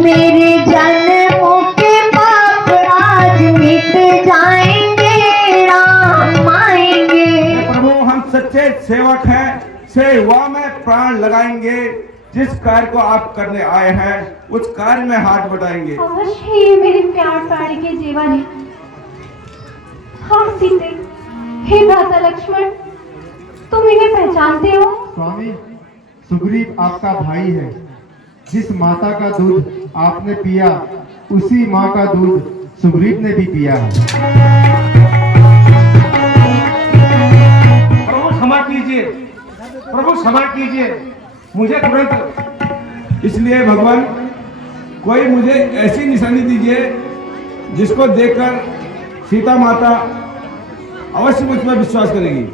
मेरे जन्मों के पाप आज मिट जाएंगे, राम आएंगे। प्रभु हम सच्चे सेवक हैं, सेवा में प्राण लगाएंगे। जिस कार्य को आप करने आए हैं उस कार्य में हाथ बटाएंगे। अवश्य ये मेरे प्यार प्राण के जीवन है। हाँ सीते, हे भ्राता लक्ष्मण, तुम इन्हें पहचानते हो? स्वामी, सुग्रीव आपका भाई है। जिस माता का दूध आपने पिया उसी माँ का दूध सुग्रीव ने भी पिया है। प्रभु क्षमा कीजिए, प्रभु क्षमा कीजिए, मुझे तुरंत। इसलिए भगवान कोई मुझे ऐसी निशानी दीजिए जिसको देखकर सीता माता अवश्य मुझ पर विश्वास करेगी।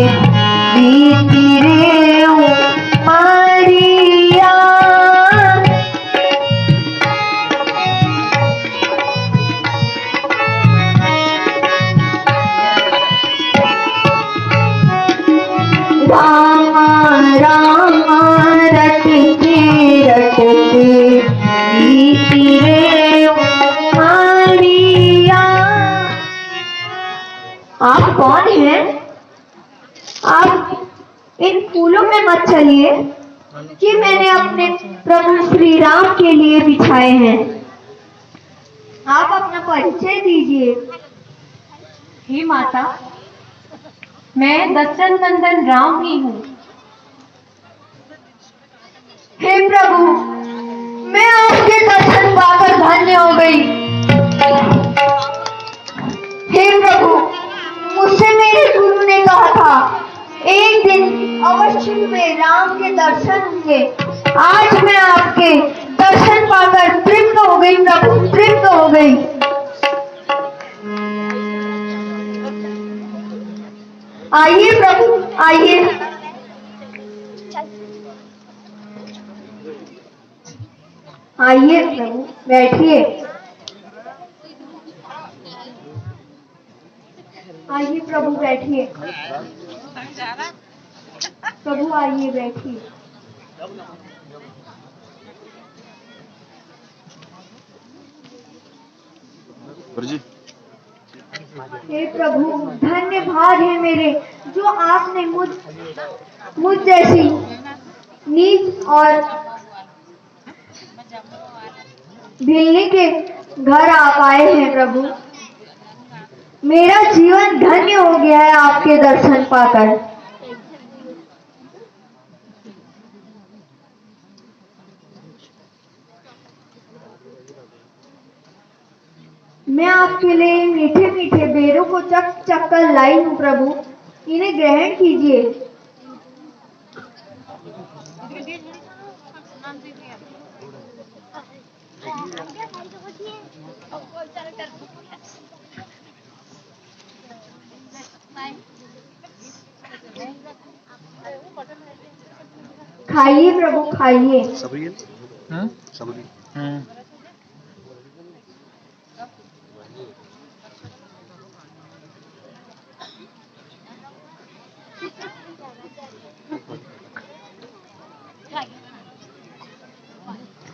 बीती रे उमरिया। राम राम रटते रटते बीती रे उमरिया। आप कौन हैं? आप इन फूलों में मत चलिए कि मैंने अपने प्रभु श्री राम के लिए बिछाए हैं। आप अपना परिचय दीजिए। हे माता, मैं दशरथ नंदन राम ही हूँ। हे प्रभु, मैं आपके दर्शन पाकर धन्य हो गई। हे प्रभु, मुझसे मेरे गुरु ने कहा था एक दिन अवश्य में राम के दर्शन होंगे। आज मैं आपके दर्शन पाकर तृप्त हो गई प्रभु, तृप्त हो गई। आइए प्रभु, आइए। आइए प्रभु, बैठिए। आइए प्रभु, बैठिए। प्रभु आइए, बैठिए। हे प्रभु, धन्य भाग है मेरे जो आपने मुझ जैसी नीच और भिल्ली के घर आ पाए हैं प्रभु। मेरा जीवन धन्य हो गया है आपके दर्शन पाकर। मैं आपके लिए मीठे मीठे बेरों को चक चक कर लाई हूँ प्रभु, इन्हें ग्रहण कीजिए। खाइए प्रभु, खाइए।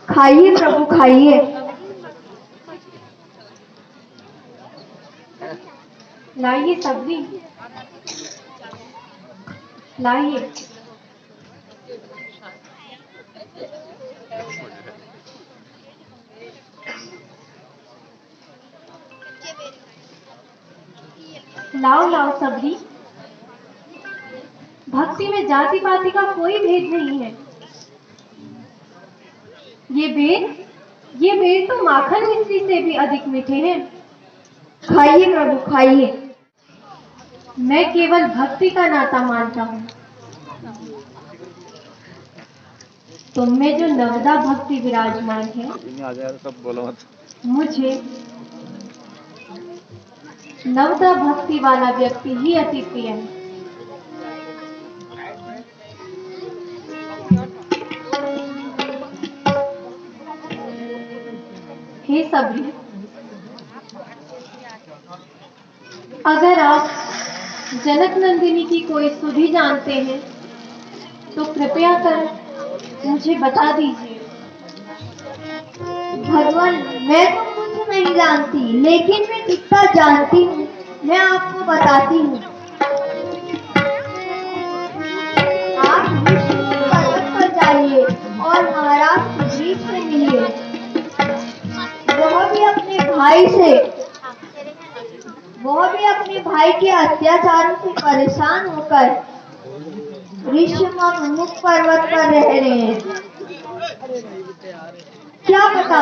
खाइए प्रभु, खाइए। लाइए सब्जी, लाइए। लाओ लाओ सब्जी। भक्ति में जाति पाति का कोई भेद नहीं है। ये बेर तो माखन मिश्री से भी अधिक मीठे हैं। खाइए प्रभु, खाइए। मैं केवल भक्ति का नाता मानता हूँ। तुम में जो नवदा भक्ति विराजमान है, मुझे नवदा भक्ति वाला व्यक्ति ही अति प्रिय है। हे सबरी, अगर आप जनक नंदिनी की कोई सुधि जानते हैं तो कृपया कर मुझे बता दीजिए। भगवान, मैं तो कुछ नहीं जानती, लेकिन मैं कितना जानती हूँ मैं आपको बताती हूँ। आप विष्णु पर्वत पर जाइए और महाराज सुग्रीव से मिलिए। वह भी अपने भाई के अत्याचारों से परेशान होकर ऋषिमुख पर्वत पर रह रहे हैं। क्या पता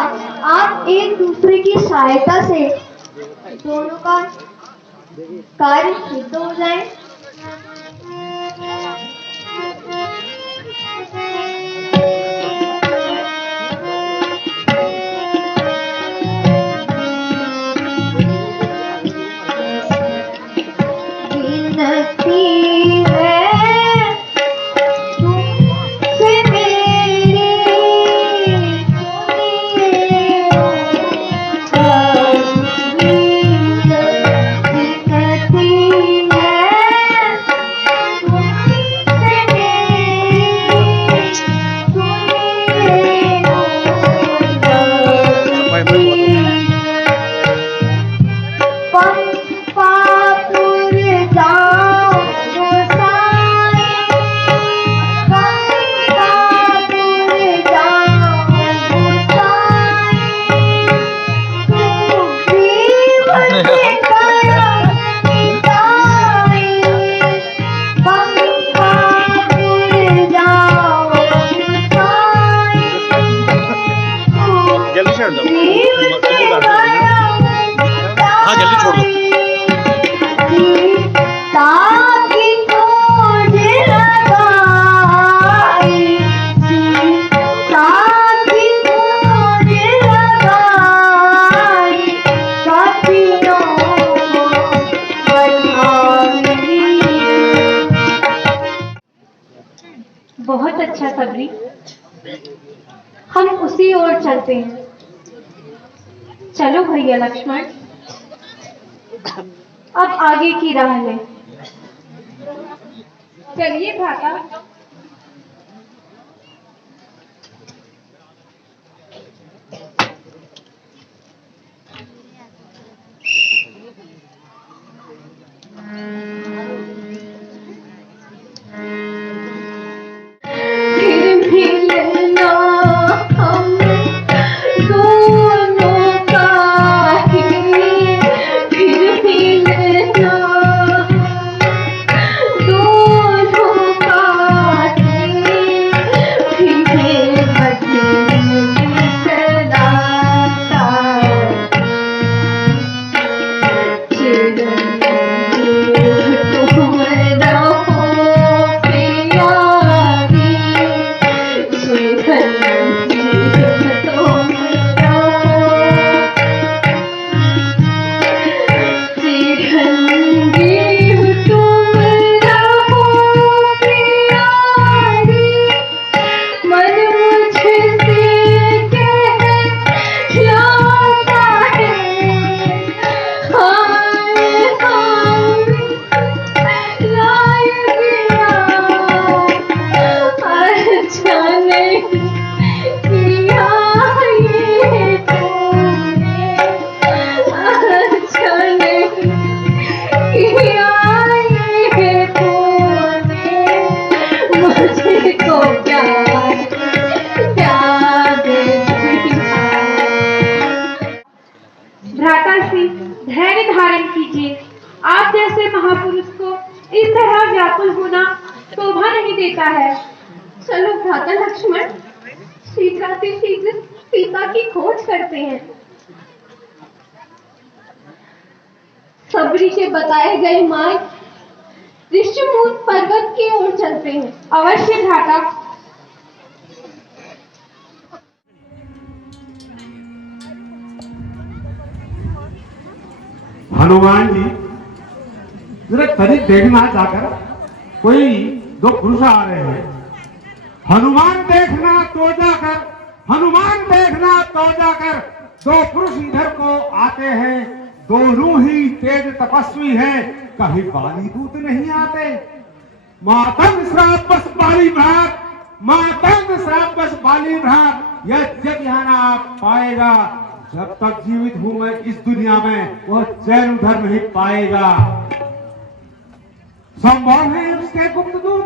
आप एक दूसरे की सहायता से दोनों का कार्य सिद्ध हो जाए। विनती बहुत अच्छा सबरी, हम उसी ओर चलते हैं। चलो भैया लक्ष्मण, अब आगे की राह लें। चलिए भ्राता। फिर मिलना हम दोनों का ही, फिर मिलना दोनों का ही, फिर बदलेगी सदाता चिरंजीव तुम रहो प्यारी, चिरंजीव तुम रहो, चिरंजीव तुम रहो प्यारी, मन मुझसे कहलाता है, हाय हाय लाय गया, अच्छा नहीं किया ये तूने, अच्छा नहीं किया ये तूने, मुझे तो प्यार दिया। भ्राता श्री, धैर्य धारण कीजिए। आप जैसे महापुरुष को इस तरह व्याकुल होना शोभा नहीं देता है। चलो भ्राता लक्ष्मण, शीघ्र सीता की खोज करते हैं। सबरी के बताए गए मार्ग ऋषिमूल पर्वत की ओर चलते हैं। अवश्य भ्राता। हनुमान जी, जरा करीब देखना जाकर, कोई दो पुरुष आ रहे हैं। हनुमान देखना तो जाकर, हनुमान देखना तो जाकर, दो पुरुष इधर को आते हैं। दोनों ही तेज तपस्वी हैं, कहीं बाली दूत नहीं आते। मातंग श्राप बस बाली भ्रात, मातंग श्राप बस बाली भ्रात, यह जग यहाँ ना पाएगा। जब तक जीवित हूं मैं इस दुनिया में, वह चैन उधर नहीं पाएगा। संभव है उसके गुप्त दूत,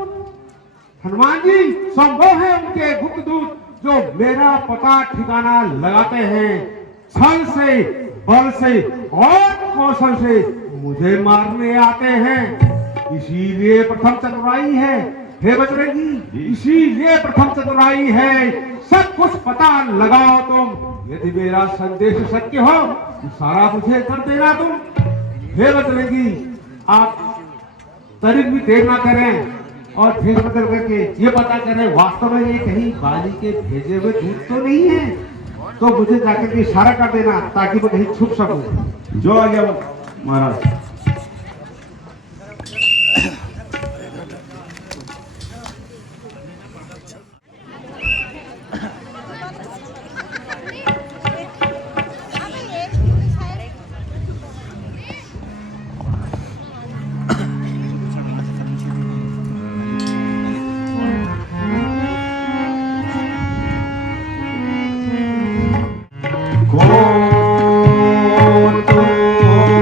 हनुमान जी, संभव है उनके गुप्त दूत जो मेरा पता ठिकाना लगाते हैं। छल से, बल से और कौशल से मुझे मारने आते हैं। इसीलिए प्रथम चतुराई है हे बजरंगी, इसीलिए प्रथम चतुराई है। सब कुछ पता लगाओ तुम। यदि मेरा संदेश सत्य हो तो सारा मुझे कर देना तुम। हे बजरंगी, आप तनिक भी देर ना करें और भेज बदल करके ये पता करें वास्तव में ये कहीं बाली के भेजे हुए दूत तो नहीं है। तो मुझे जाकर के इशारा कर देना ताकि मैं कहीं छुप सकूं। जो आ गया महाराज। को तो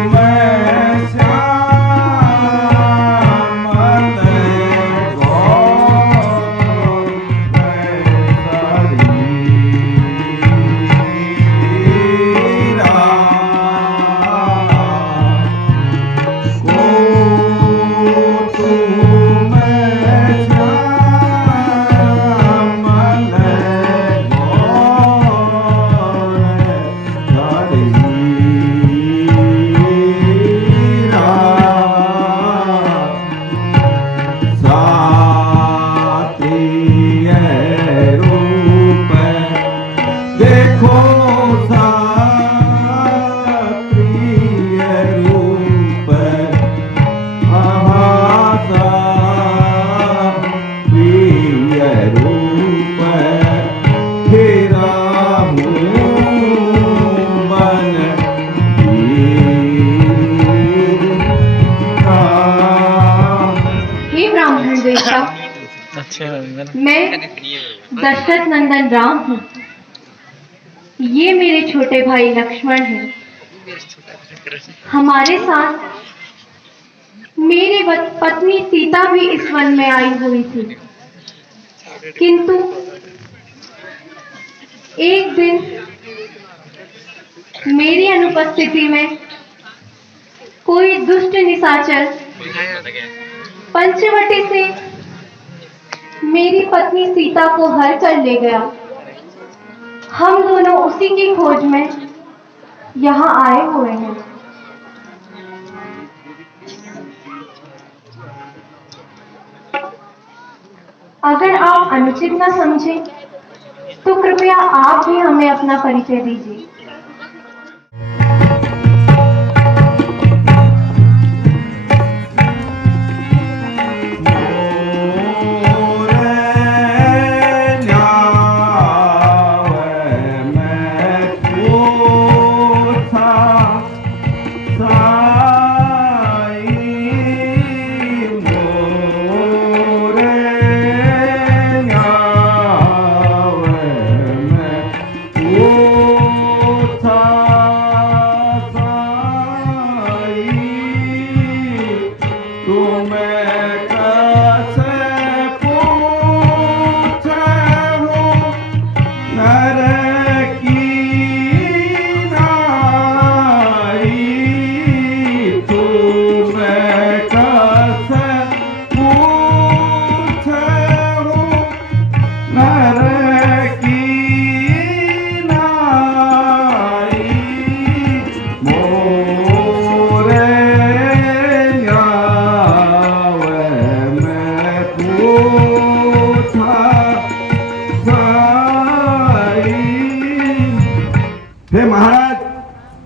मैं मैं दशरथ नंदन राम हूँ। ये मेरे छोटे भाई लक्ष्मण हैं। हमारे साथ मेरी पत्नी सीता भी इस वन में आई हुई थी, किंतु एक दिन मेरी अनुपस्थिति में कोई दुष्ट निशाचर पंचवटी से मेरी पत्नी सीता को हर कर ले गया। हम दोनों उसी की खोज में यहाँ आए हुए हैं। अगर आप अनुचित न समझें तो कृपया आप भी हमें अपना परिचय दीजिए।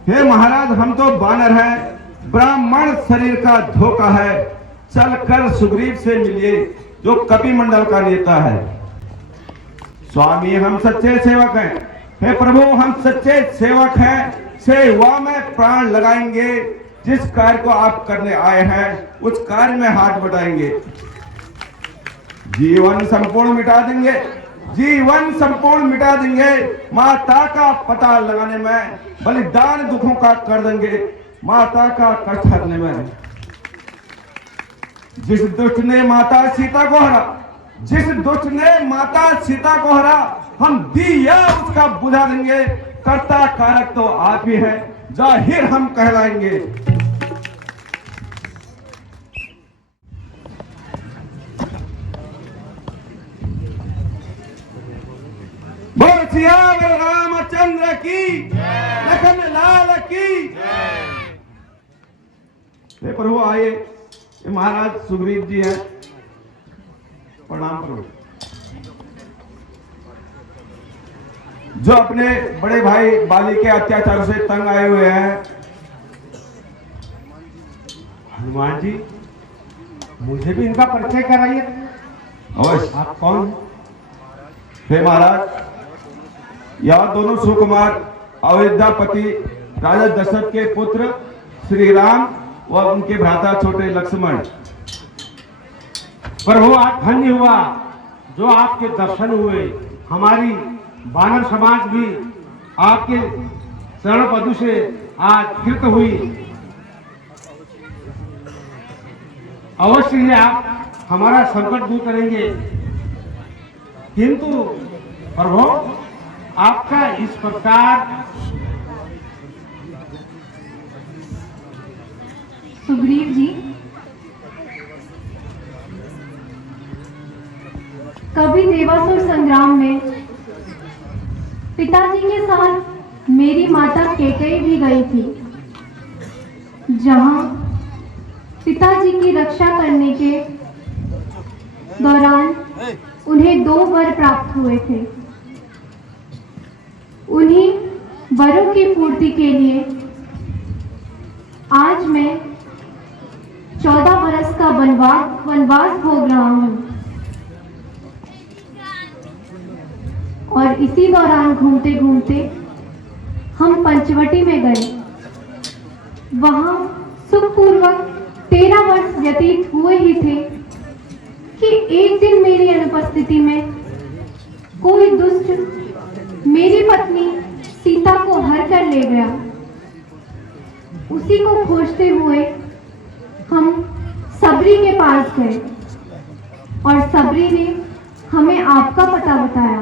हे महाराज, हम तो बानर हैं, ब्राह्मण शरीर का धोखा है। चलकर सुग्रीव से मिलिए जो कपिमंडल का नेता है। स्वामी, हम सच्चे सेवक हैं। हे प्रभु, हम सच्चे सेवक हैं। सेवा में प्राण लगाएंगे। जिस कार्य को आप करने आए हैं उस कार्य में हाथ बटाएंगे। जीवन संपूर्ण मिटा देंगे, जीवन संपूर्ण मिटा देंगे। माता का पता लगाने में बलिदान दुखों का कर देंगे। माता का कष्ट हरने में। जिस दुष्ट ने माता सीता को हरा, जिस दुष्ट ने माता सीता को हरा, हम दिया उसका बुझा देंगे। कर्ता कारक तो आप ही हैं, जाहिर हम कहलाएंगे। बोल सियावर रामचंद्र की, लखन लाल की। हे प्रभु, आइए। ये महाराज सुग्रीव जी हैं। प्रणाम प्रभु। जो अपने बड़े भाई बाली के अत्याचार से तंग आए हुए हैं। हनुमान जी, मुझे भी इनका परिचय कराइए। अवश्य। आप कौन? हे महाराज, यह दोनों सुकुमार अयोध्यापति राजा दशरथ के पुत्र श्री राम व उनके भ्राता छोटे लक्ष्मण। प्रभु, आप धन्य हुआ जो आपके दर्शन हुए। हमारी वानर समाज भी आपके शरण पदु से आज कृत हुई। अवश्य ही आप हमारा संकट दूर करेंगे। किंतु प्रभु, आपका इस प्रकार सुग्रीव जी, कभी देवासुर संग्राम में पिताजी के साथ मेरी माता कैकेयी भी गई थी, जहां पिताजी की रक्षा करने के दौरान उन्हें 2 वर प्राप्त हुए थे। उन्हीं वरों की पूर्ति के लिए आज मैं 14 बरस का वनवास भोग रहा हूँ। और इसी दौरान घूमते घूमते हम पंचवटी में गए। वहां सुखपूर्वक 13 वर्ष व्यतीत हुए ही थे कि एक दिन मेरी अनुपस्थिति में कोई दुष्ट मेरी पत्नी सीता को हर कर ले गया। उसी को खोजते हुए हम सबरी के पास गए और सबरी ने हमें आपका पता बताया।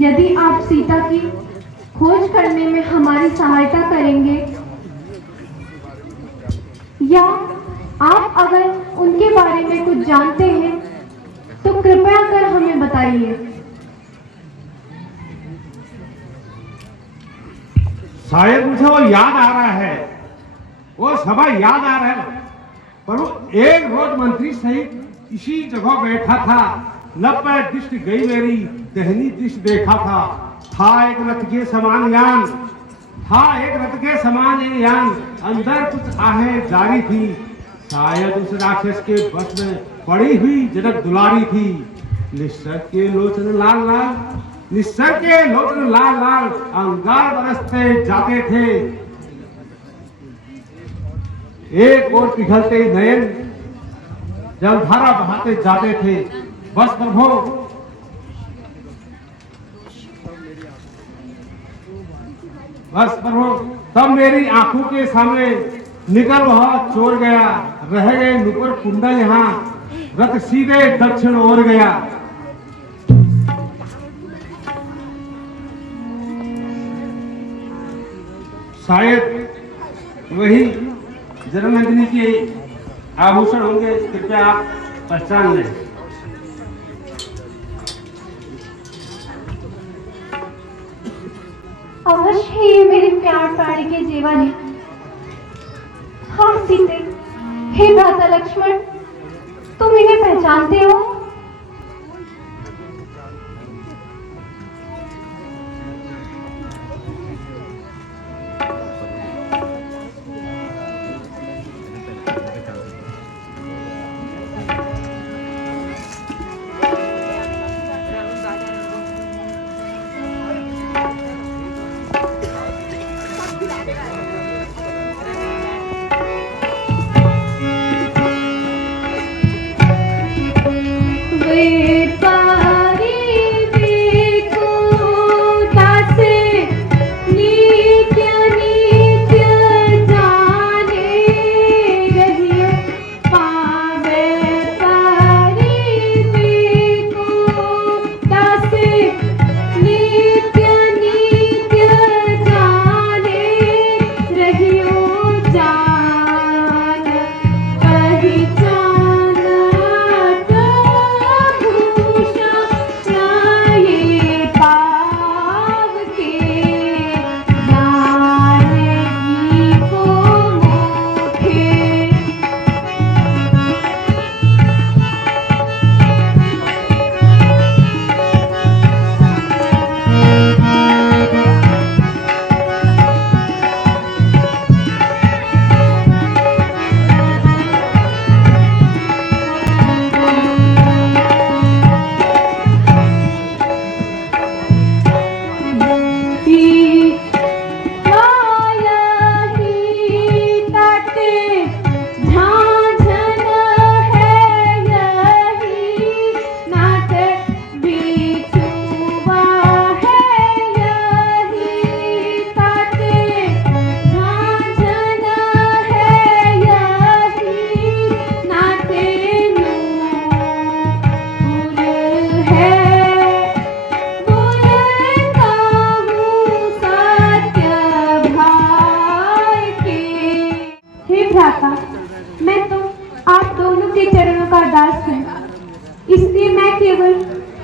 यदि आप सीता की खोज करने में हमारी सहायता करेंगे या आप अगर उनके बारे में कुछ जानते हैं तो कृपया कर हमें बताइए। शायद मुझे वो याद आ रहा है, वो सभा याद आ रहा है। पर वो एक रोज मंत्री सहित इसी जगह बैठा था। लब पर दृष्टि गई मेरी, दहनी दृष्टि देखा था एक रथ के समान यान, एक रथ के समान यान, अंदर कुछ आहें जारी थी। शायद उस राक्षस के बस में पड़ी हुई जनक दुलारी थी। निश्चर के लोचन लाल लाल, निश्चर के लोचन लाल लाल, अंगार बरसते जाते थे। एक और पिघलते नयन जलधारा बहाते जाते थे। बस प्रभु, बस प्रभु, तब मेरी आंखों के सामने निकल वह चोर गया। रह गए नुपुर कुंडल यहाँ, रथ सीधे दक्षिण ओर गया। शायद वही जननंदिनी के आभूषण होंगे, कृपया आप पहचान लें। अवश्य ये मेरे प्यार प्राणी के जेवर है। हाँ सीते, हे भ्राता लक्ष्मण, तुम इन्हें पहचानते हो?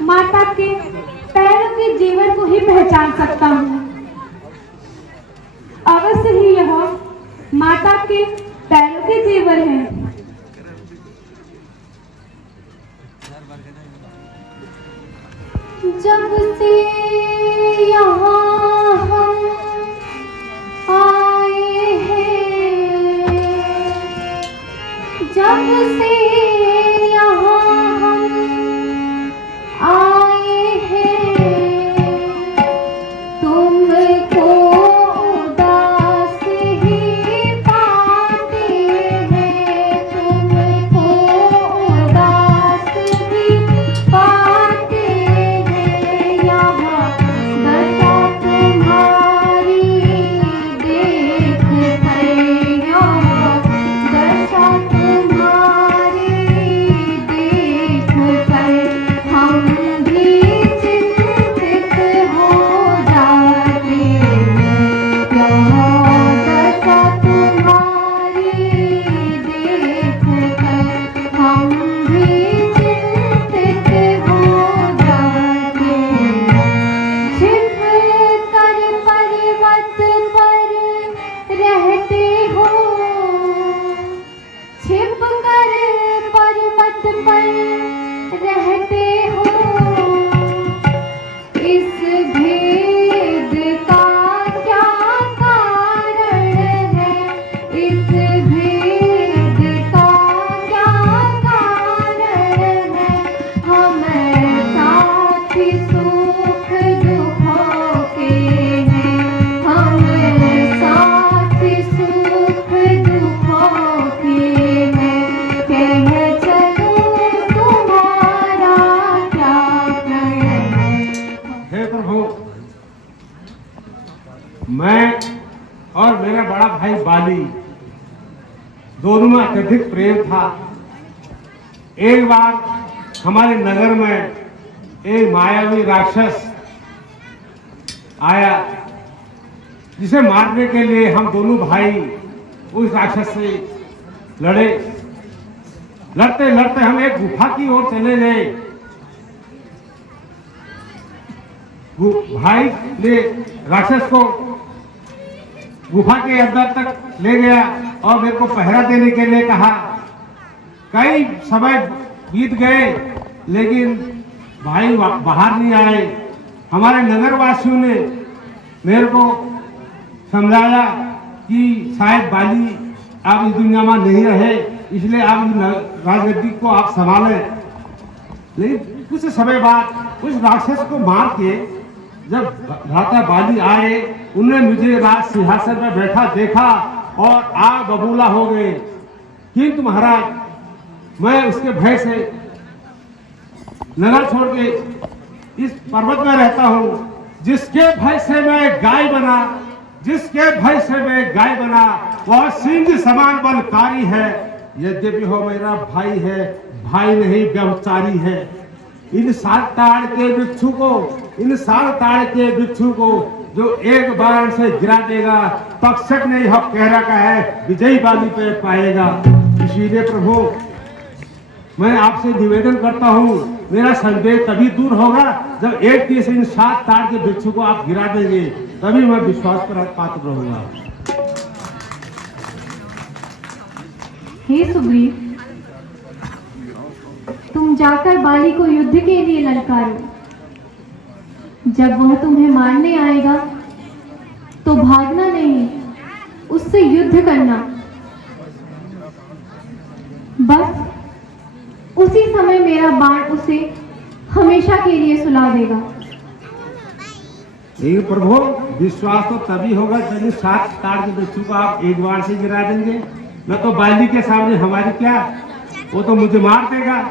माता के पैरों के जेवर को ही पहचान सकता हूँ। अवश्य ही यह माता के पैरों के जेवर हैं। जब से यहाँ हम आए हैं, जब से यहाँ हम आए हैं, तुमको उदास ही पाते हैं, तुमको उदास भाई बाली, दोनों में अत्यधिक प्रेम था। एक बार हमारे नगर में एक मायावी राक्षस आया, जिसे मारने के लिए हम दोनों भाई उस राक्षस से लड़े। लड़ते लड़ते हम एक गुफा की ओर चले गए। भाई ने राक्षस को गुफा के अंदर तक ले गया और मेरे को पहरा देने के लिए कहा। कई समय बीत गए लेकिन भाई बाहर नहीं आए। हमारे नगर वासियों ने मेरे को समझाया कि शायद बाली आप इस दुनिया में नहीं रहे, इसलिए आप राजगद्दी को आप संभालें। लेकिन कुछ समय बाद उस राक्षस को मार के जब भ्राता बाली आए, उन्होंने मुझे राज सिंहासन पर बैठा देखा और आग बबूला हो गए। किंतु महाराज मैं उसके भय से नगर छोड़ के इस पर्वत में रहता हूँ। जिसके भय से मैं गाय बना, जिसके भय से मैं गाय बना, वह सिंह समान बलकारी है। यद्यपि हो मेरा भाई है, भाई नहीं व्यभिचारी है। इन सात ताड़ के बिच्छू को, इन सात ताड़ के बिच्छू को जो एक बार से गिरा देगा, तक्षक ने यह कह रखा है विजयी बाली पे पाएगा। इसीलिए प्रभु मैं आपसे निवेदन करता हूँ, मेरा संदेह तभी दूर होगा जब एक तीर से इन सात ताड़ के बिच्छू को आप गिरा देंगे, तभी मैं विश्वास पर पात्र रहूंगा। हे सुग्रीव, तुम जाकर बाली को युद्ध के लिए ललकारो। जब वह तुम्हें मारने आएगा तो भागना नहीं, उससे युद्ध करना। बस उसी समय मेरा बाण उसे हमेशा के लिए सुला देगा। लेकिन प्रभु विश्वास तो तभी होगा जब इन सात ताड़ के बिच्छू को आप एक बार से गिरा देंगे। न तो बाली के सामने हमारी क्या, वो तो मुझे मार देगा।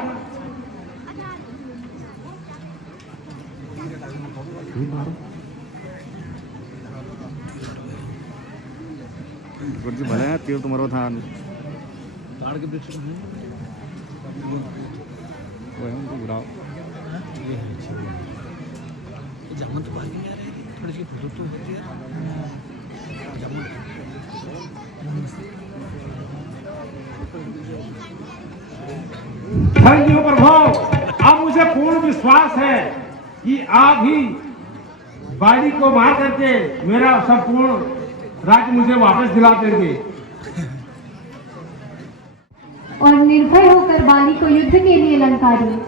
भले तीर तुम्हारो था ताड़ के वृक्ष गिराओ। जामुन तो बाकी आ रहे, थोड़ी सी फोटो तो है यार। जामुन थैंक यू प्रभु। अब मुझे पूर्ण विश्वास है कि आप ही बाली को मार करके मेरा संपूर्ण राज्य मुझे वापस दिला देंगे और निर्भय होकर बाली को युद्ध के लिए ललकारिए।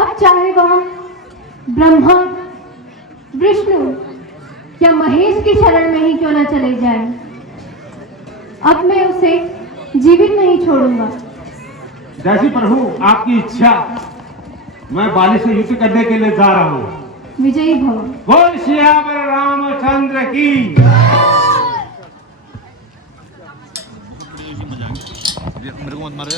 अब चाहे वह ब्रह्मा, विष्णु या महेश की शरण में ही क्यों न चले जाए, अब मैं उसे जीवित नहीं छोड़ूंगा। जैसी प्रभु आपकी इच्छा। मैं बाली से युद्ध करने के लिए जा रहा हूँ। विजयी भव। बोल श्याम रामचंद्र की। मेरे को मत मारो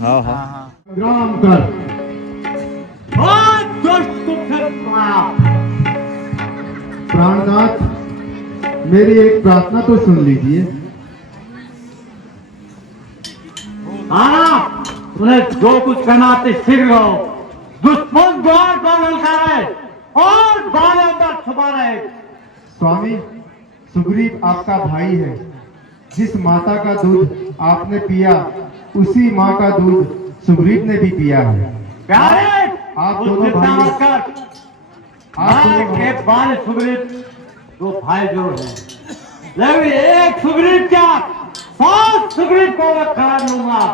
हाँ हाँ राम कर प्राणनाथ, मेरी एक प्रार्थना तो सुन लीजिए। तुम्हें जो कुछ करना आते शीघ्र हो। दुश्मन द्वार पर ललकारे और बाल अंदर छुपा रहे। स्वामी, सुग्रीव आपका भाई है। जिस माता का दूध आपने पिया, उसी माँ का दूध सुग्रीव ने भी पिया है। प्यारे आप दोनों भाई के बाल सुग्रीव दो भाई जरूर है, लेकिन एक सुग्रीव क्या 100 सुग्रीव को मैं कर लूंगा।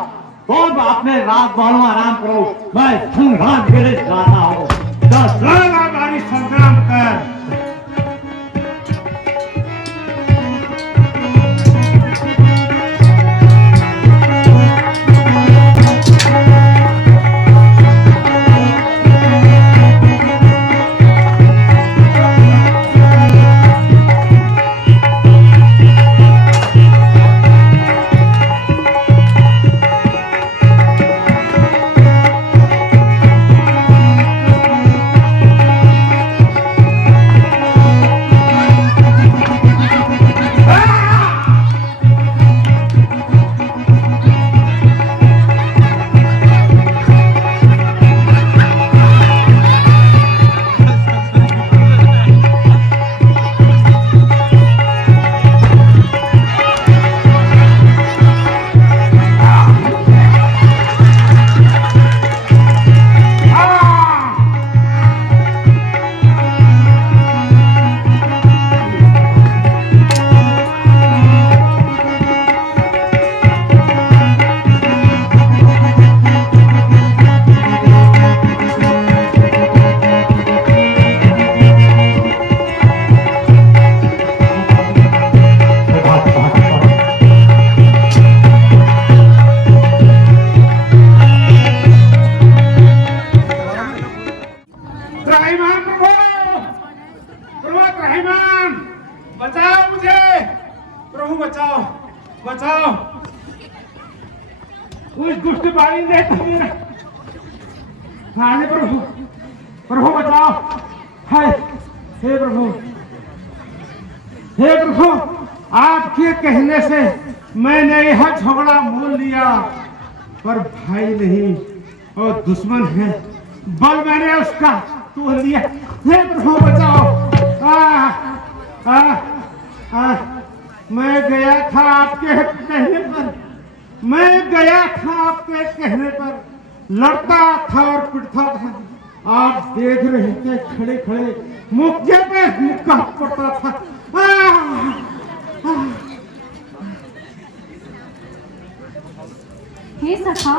तो अपने रात बालों आराम करो, मैं संग्राम के लिए जाता हूँ। संग्राम कर। दुष्ट बाली ने तुम्हें प्रभु प्रभु बचाओ। हाय हे प्रभु, हे प्रभु, आपके कहने से मैंने यह झगड़ा मोल लिया, पर भाई नहीं और दुश्मन है, बल मैंने उसका तोड़ लिया। हे प्रभु बचाओ। मैं गया था आपके कहने पर, मैं गया था आपके कहने पर, लड़ता था और पिटता था। आप देख रहे थे खड़े खड़े, मुक्के पे मुक्का पड़ता था। हे सखा,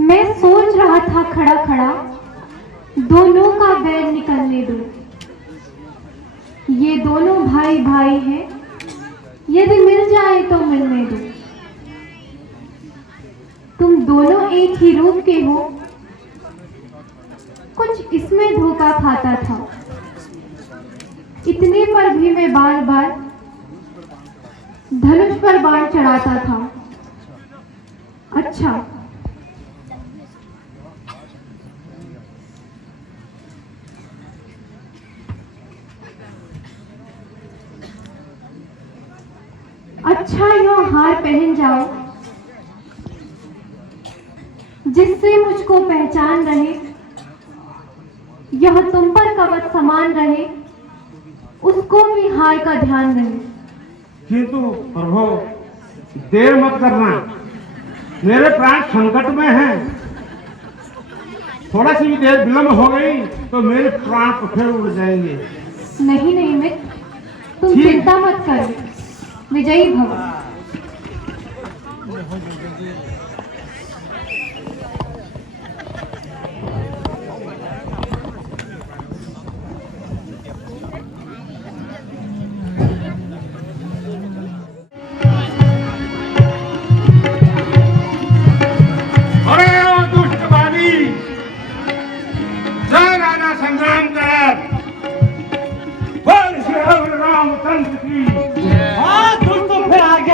मैं सोच रहा था खड़ा खड़ा, दोनों का बैर निकलने दो। ये दोनों भाई भाई हैं, यदि मिल जाए तो मिलने दो। तुम दोनों एक ही रूप के हो, कुछ इसमें धोखा खाता था। इतने पर भी मैं बार बार धनुष पर बाण चढ़ाता था। अच्छा, यूं हार पहन जाओ जिससे मुझको पहचान रहे, यह तुम पर कवच समान रहे, उसको भी हार का ध्यान रहे। किंतु प्रभु देर मत करना, मेरे प्राण संकट में हैं। थोड़ा सी भी देर विलंब हो गई तो मेरे प्राण फिर उड़ जाएंगे। नहीं नहीं मित्र, तुम चिंता मत करो, विजयी भव। संग्राम कर, बोल श्री रामचंद्र की। हाँ, तुम तो फिर आ गया।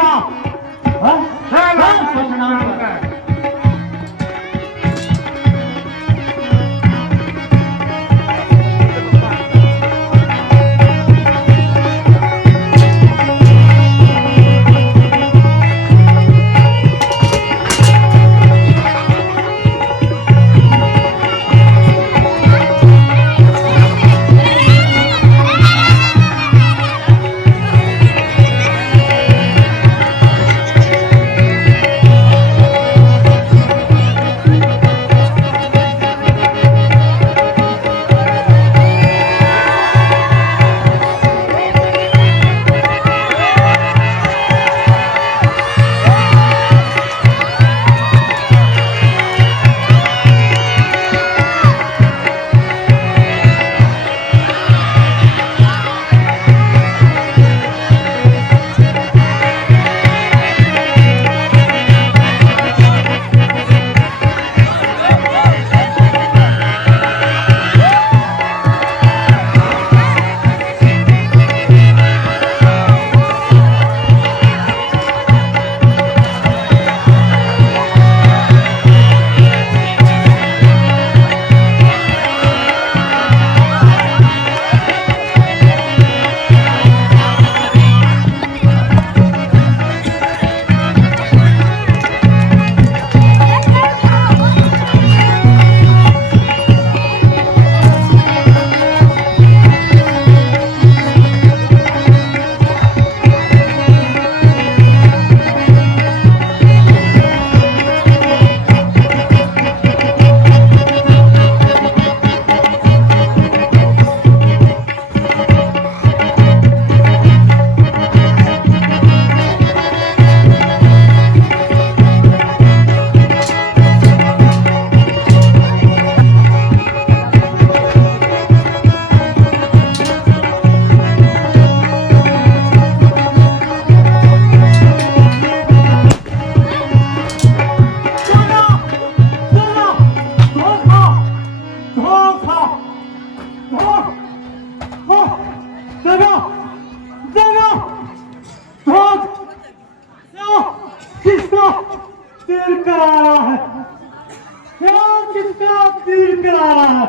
किसका तीर करा रहा है?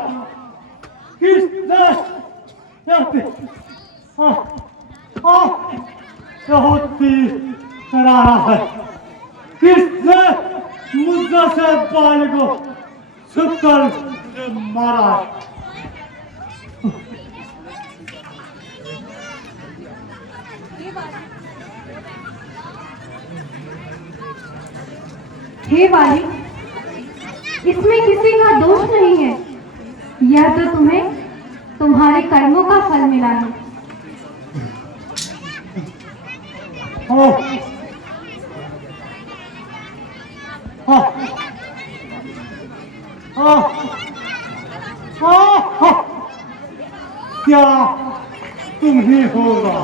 किसने तीर करा रहा है? किसने मुद्दा से बाल को छुपकर मारा? हे वाली, इसमें किसी का दोष नहीं है। यह तो तुम्हें तुम्हारे कर्मों का फल मिला है। क्या तुम ही होगा?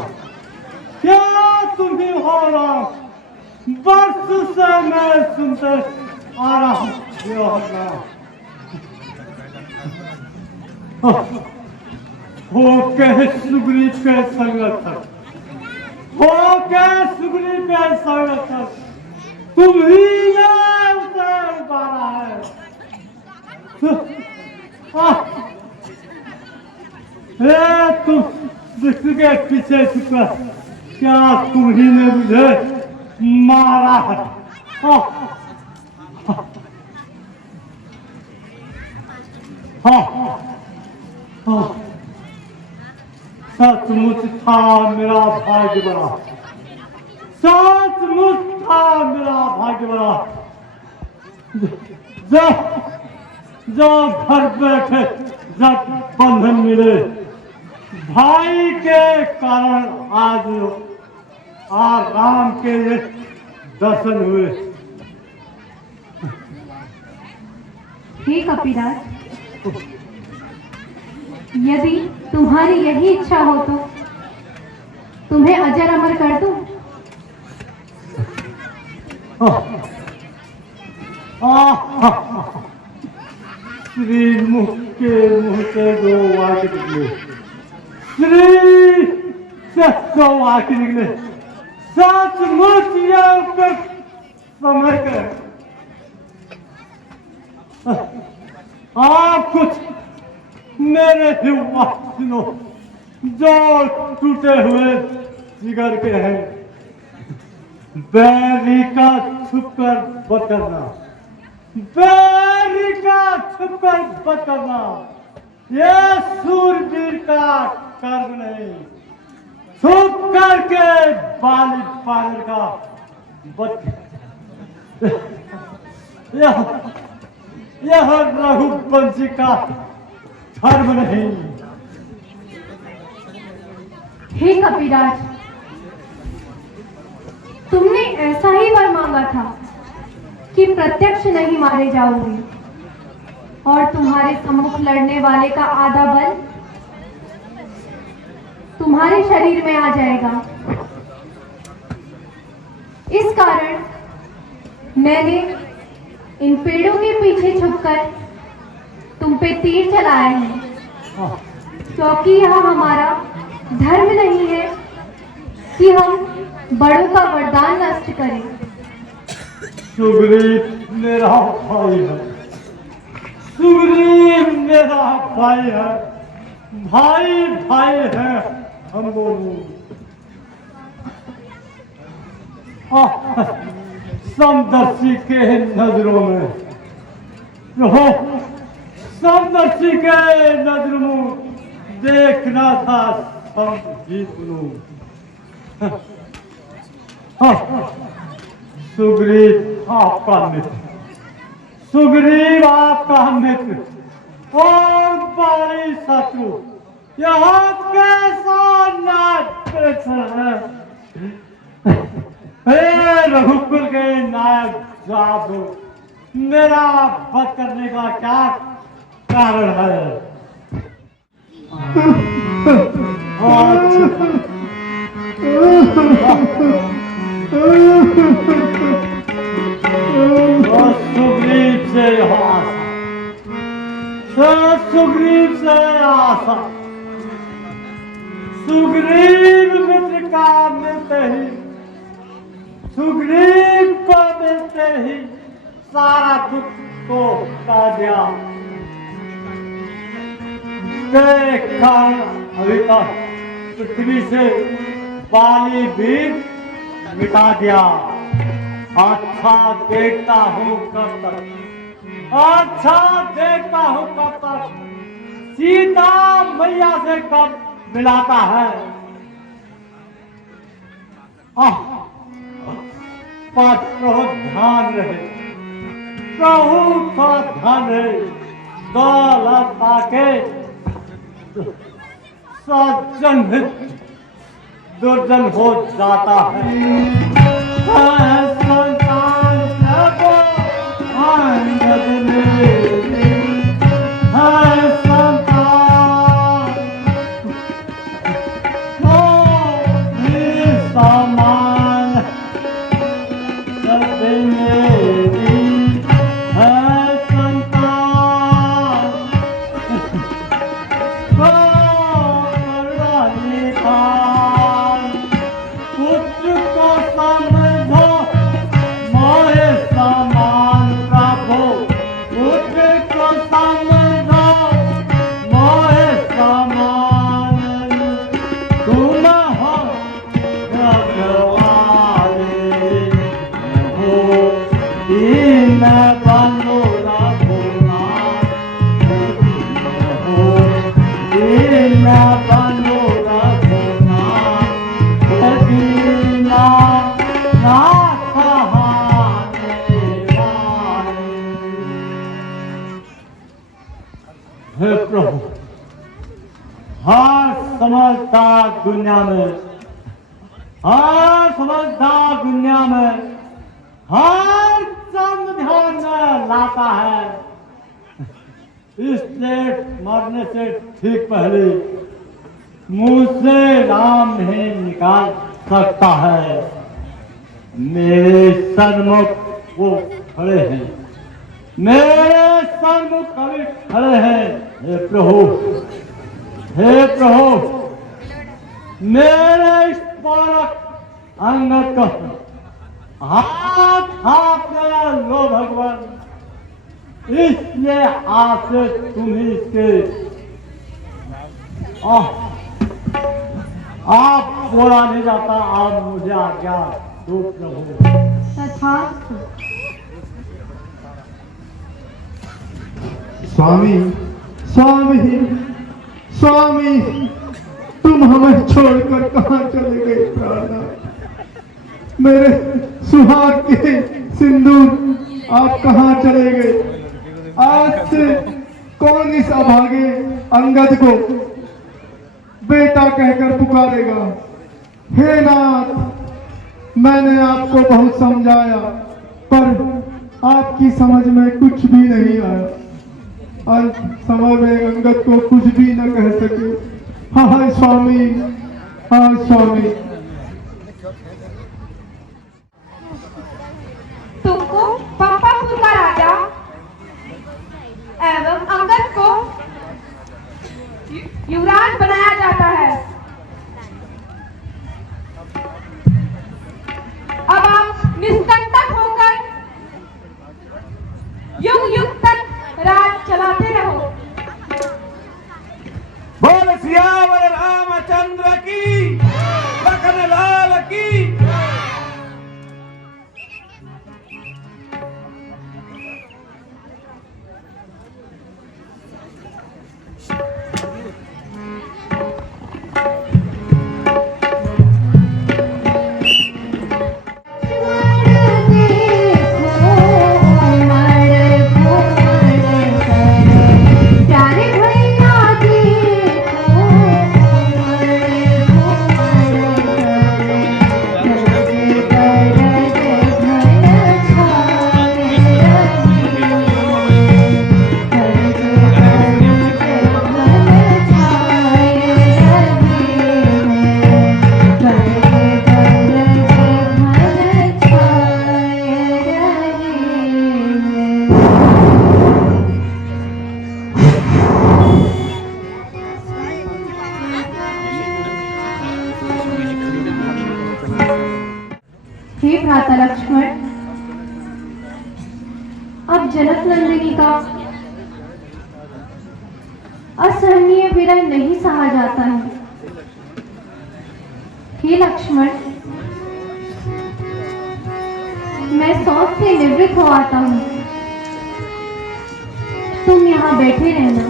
क्या तुम ही होगा? बरस से मैं सुनते आ रहा हूँ। हो के सुग्रीव के संगठन, हो के सुग्रीव के संगठन, तुम ही ने उतर पारा है। तुम विष्णु के पीछे छुपा, क्या तुम ही ने मुझे मारा है? सचमुच था मेरा भाग्य बड़ा, सचमुच था मेरा भाग्य बड़ा। जब घर बैठे जब बंधन मिले, भाई के कारण आज राम के दर्शन हुए। हे कपिराज, यदि तुम्हारी यही इच्छा हो तो तुम्हें अजर अमर कर दूं। श्री मुख से दो वाक्य निकले, श्री से दो वाक्य निकले। सचमुच यह समय के आप कुछ मेरे सुनो, जो टूटे हुए जिगर के हैं, बैरी का छुपकर बचना, बैरी का छुपकर बचना, ये सूरवीर का कर्म नहीं। छुप करके बाली पालन का यह रघुवंशी का धर्म नहीं। हे कपिराज, तुमने ऐसा ही वर मांगा था कि प्रत्यक्ष नहीं मारे जाओगे और तुम्हारे सम्मुख लड़ने वाले का आधा बल तुम्हारे शरीर में आ जाएगा। इस कारण मैंने इन पेड़ों के पीछे छुपकर तुम पे तीर चलाए हैं, क्योंकि यह हमारा धर्म नहीं है कि हम बड़ों का वरदान नष्ट करें। सुग्रीव मेरा भाई है, सुग्रीव मेरा भाई है, भाई भाई है हम दोनों। समदर्शी के नजरों में रहो, समदर्शी के नजरों में देखना था समझीत लोग। सुग्रीव आपका मित्र, सुग्रीव आपका मित्र और बारी शत्रु यहाँ कैसा नाच है। रघुकुल के नायक जवाब दो, मेरा वध करने का क्या कारण है? सुग्रीव से आशा, सुग्रीव से आशा, सुग्रीव मित्र का मिलते ही, सुग्रीव को मिलते ही सारा दुख को हटा दिया। तेरे कारण अभी तक पृथ्वी से पानी भी मिटा दिया। अच्छा देखता हूँ कब तक, अच्छा देखता हूँ कब तक सीता मैया से कब मिलाता है। पर प्रभु ध्यान रहे, प्रभु का ध्यान रहे, दौलत पाके सज्जन दुर्जन हो जाता है। संतान सबको अंगद मेरे, है संतान को भी समान सब मेरी, है संतान को निधान। पुत्र को समझो मोहे समान प्रभु, पुत्र को समझो मोहे समान। तुम हो भगवान हो, दीन बनो रघुनाथ हो, दीन बनो रघुनाथ, दीना नाथ कहाने वाले। हे प्रभु, हर समझदार दुनिया में, हर समझदार दुनिया में हर चंद ध्यान में लाता है। इसलिए मरने से ठीक पहले मुंह से नाम नहीं निकाल सकता है। मेरे सन्मुख वो खड़े हैं, मेरे सन्मुख कभी खड़े हैं। हे प्रभु, हे प्रभु, मेरे इस बालक अंगद को हाथ थापने लो भगवान। इसलिए आपसे तुम ही इसके आप बोला नहीं जाता, आप मुझे आज्ञा दो प्रभु। तथास्तु। स्वामी, स्वामी, स्वामी, तुम हमें छोड़कर कहाँ चले गए प्राणनाथ? मेरे सुहाग के सिंदूर आप कहाँ चले गए? आज से कौन इस अभागे अंगद को बेटा कहकर पुकारेगा? हे नाथ, मैंने आपको बहुत समझाया पर आपकी समझ में कुछ भी नहीं आया। अंत समय में अंगद को कुछ भी न कह सके। हाँ स्वामी, हाँ स्वामी। तुमको पंपापुर का राजा एवं अंगद को युवराज बनाया जाता है। अब आप निष्कंटक होकर युग युग तक राज चलाते रहो। बोल सियावर रामचंद्र की, लखन लाल की। का असहनीय विरह नहीं सहा जाता है। हे लक्ष्मण, मैं शौक से निवृत्त हो आता हूँ, तुम यहाँ बैठे रहना।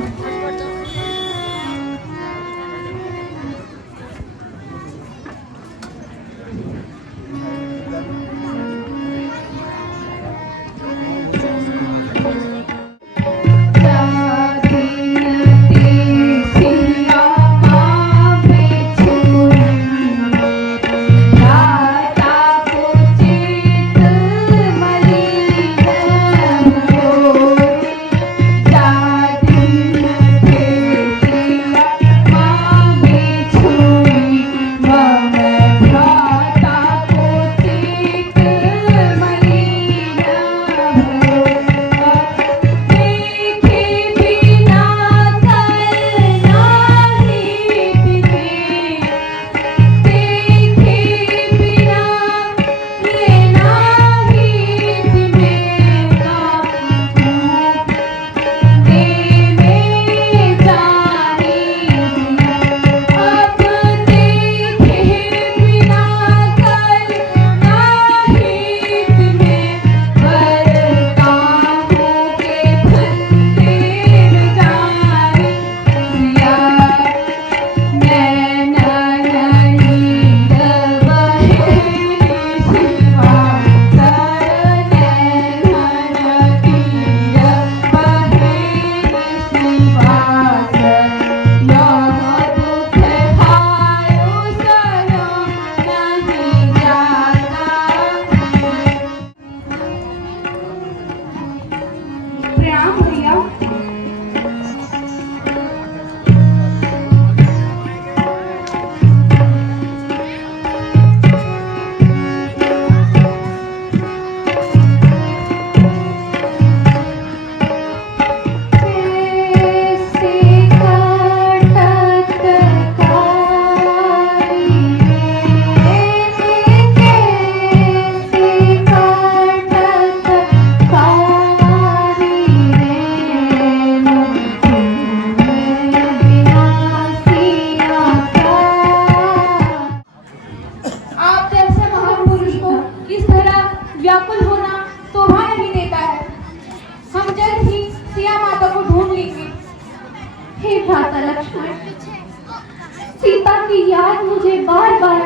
सीता की याद मुझे बार बार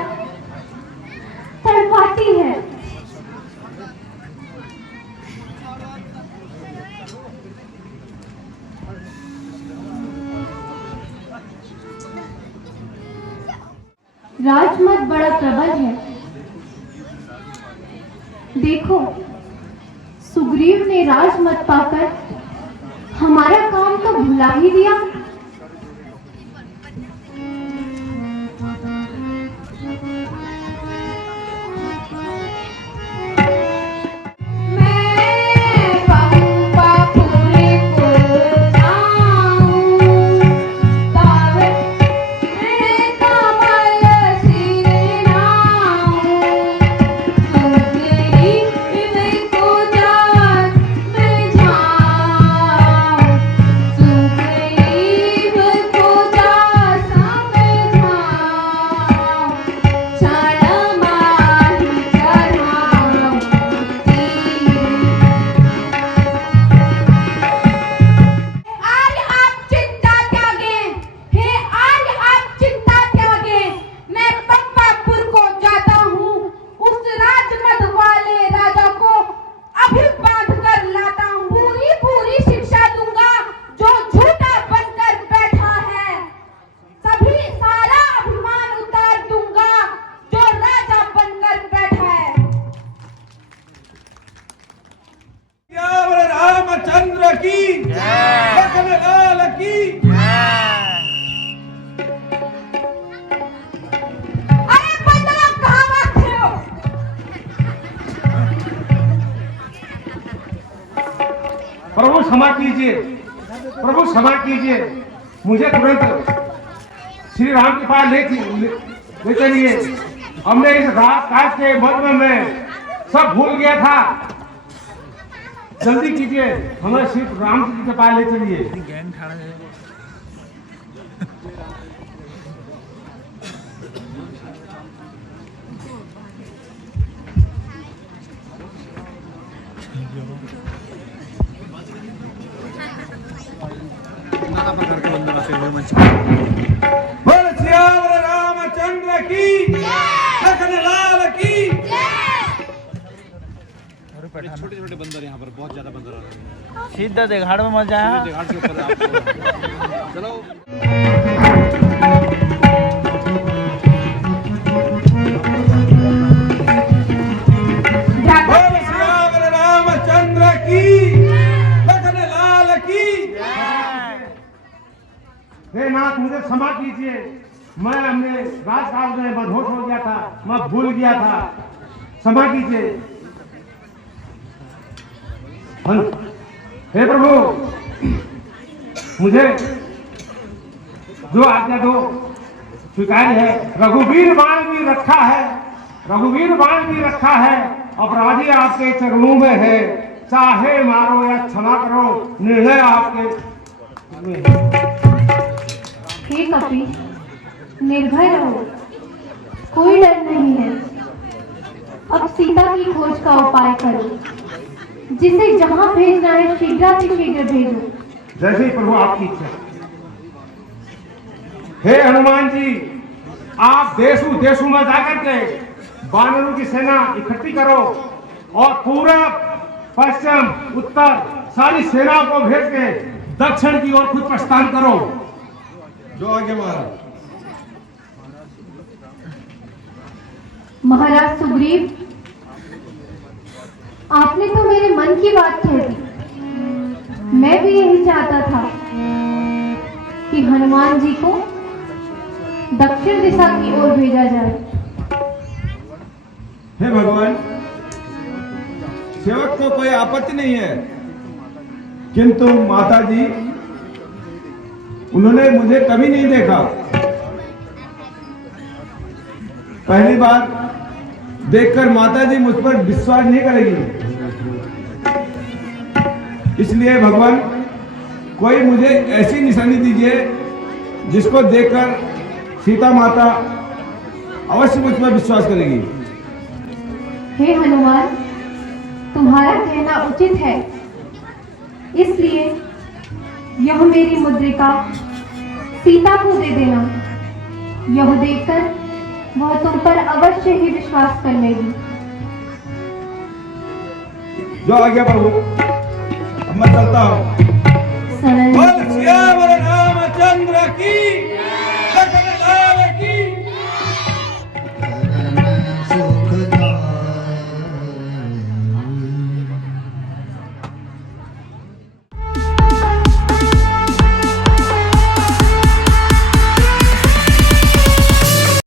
तड़पाती है। राजमत बड़ा प्रबल है। देखो, सुग्रीव ने राजमत पाकर हमारा काम तो भुला ही दिया। चंद्र की लखनलाल की अरे बताओ कहाँ बैठे हो? प्रभु क्षमा कीजिए, प्रभु क्षमा कीजिए, मुझे तुरंत श्री राम के पास ले चलिए। हमने इस रात काज के मध्य में सब भूल गया था। जल्दी कीजिए, हमें सिर्फ राम जी के पास ले चलिए। गैंग खड़ा है। बोल सियावर रामचंद्र की, लखन लाल की। छोटे छोटे बंदर यहाँ पर बहुत ज्यादा बंदर आ रहे हैं। सीधा देखाड़ में मजा आया। घाट के ऊपर आपको चलो। बोल सियावर रामचंद्र की, लखन लाल की। हे नाथ, मुझे क्षमा कीजिए, मैं हमने राजकाज में मदहोश हो गया था, मैं भूल गया था, क्षमा कीजिए। हे प्रभु, मुझे जो आज्ञा दो स्वीकार है। रघुवीर बाण भी रखा है, रघुवीर बाण भी रखा है, अपराधी आपके चरणों में है, चाहे मारो या क्षमा करो, निर्णय आपके में है। हे कपि, निर्भय रहो, कोई डर नहीं है। अब सीता की खोज का उपाय करो, जिसे जहां भेजना है शीघ्र भेजो। जैसे ही प्रभु आपकी इच्छा। हे हनुमान जी, आप देशों देशों में जाकर के वानरों की सेना इकट्ठी करो और पूरब, पश्चिम, उत्तर सारी सेनाओं को भेज के दक्षिण की ओर खुद प्रस्थान करो। जो आगे महाराज। महाराज सुग्रीव, आपने तो मेरे मन की बात कह दी। मैं भी यही चाहता था कि हनुमान जी को दक्षिण दिशा की ओर भेजा जाए। हे भगवान, सेवक को कोई आपत्ति नहीं है, किंतु माता जी, उन्होंने मुझे कभी नहीं देखा। पहली बार देखकर माता जी मुझ पर विश्वास नहीं करेगी। इसलिए भगवान, कोई मुझे ऐसी निशानी दीजिए जिसको देखकर सीता माता अवश्य मुझ पर विश्वास करेगी। हे हनुमान, तुम्हारा कहना उचित है, इसलिए यह मेरी मुद्रिका सीता को दे देना। यह देखकर वह तुम पर अवश्य ही विश्वास कर लेगी। जो आ गया प्रभु, अब मैं चलता हूँ।